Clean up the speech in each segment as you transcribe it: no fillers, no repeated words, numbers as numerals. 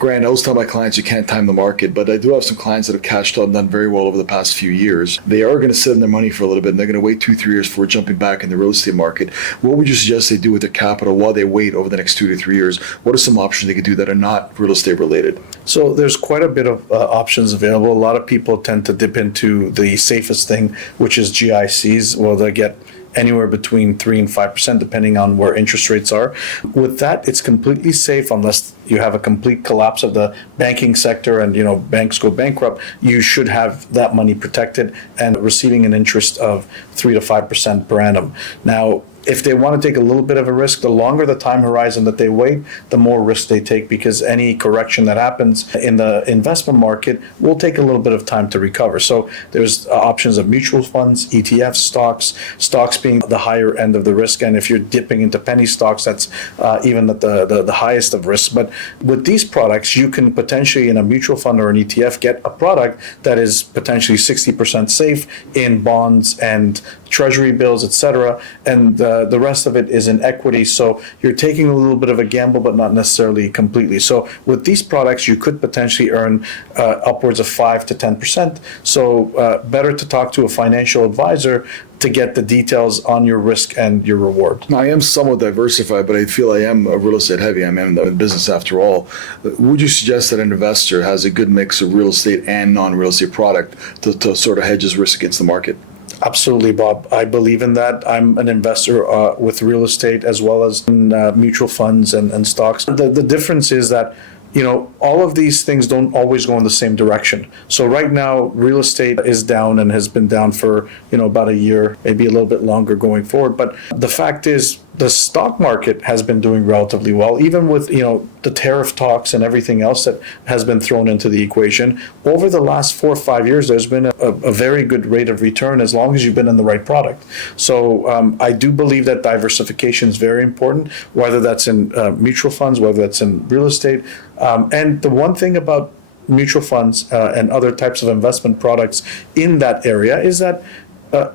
Grant, I always tell my clients you can't time the market, but I do have some clients that have cashed out and done very well over the past few years. They are going to sit in their money for a little bit, and they're going to wait 2-3 years before jumping back in the real estate market. What would you suggest they do with their capital while they wait over the next 2 to 3 years? What are some options they could do that are not real estate related? So there's quite a bit of options available. A lot of people tend to dip into the safest thing, which is GICs. Well, they get anywhere between 3 and 5%, depending on where interest rates are. With that, it's completely safe unless you have a complete collapse of the banking sector and banks go bankrupt. You should have that money protected and receiving an interest of 3 to 5% per annum. Now, if they want to take a little bit of a risk, the longer the time horizon that they wait, the more risk they take, because any correction that happens in the investment market will take a little bit of time to recover. So there's options of mutual funds, ETFs, stocks being the higher end of the risk. And if you're dipping into penny stocks, that's even at the highest of risk. But with these products, you can potentially, in a mutual fund or an ETF, get a product that is potentially 60% safe in bonds and treasury bills, etc. And the rest of it is in equity. So you're taking a little bit of a gamble, but not necessarily completely. So with these products, you could potentially earn upwards of 5 to 10%. So better to talk to a financial advisor to get the details on your risk and your reward. Now, I am somewhat diversified, but I feel I am real estate heavy. I'm in the business after all. Would you suggest that an investor has a good mix of real estate and non-real estate product to sort of hedge his risk against the market? Absolutely, Bob. I believe in that. I'm an investor with real estate as well as in mutual funds and stocks. The difference is that all of these things don't always go in the same direction. So right now, real estate is down and has been down for, about a year, maybe a little bit longer going forward. But the fact is, the stock market has been doing relatively well, even with, the tariff talks and everything else that has been thrown into the equation. Over the last 4 or 5 years, there's been a very good rate of return as long as you've been in the right product. So I do believe that diversification is very important, whether that's in mutual funds, whether that's in real estate. And the one thing about mutual funds and other types of investment products in that area is that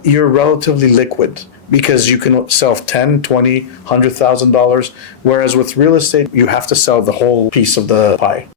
you're relatively liquid, because you can sell $10, $20, $100,000, whereas with real estate, you have to sell the whole piece of the pie.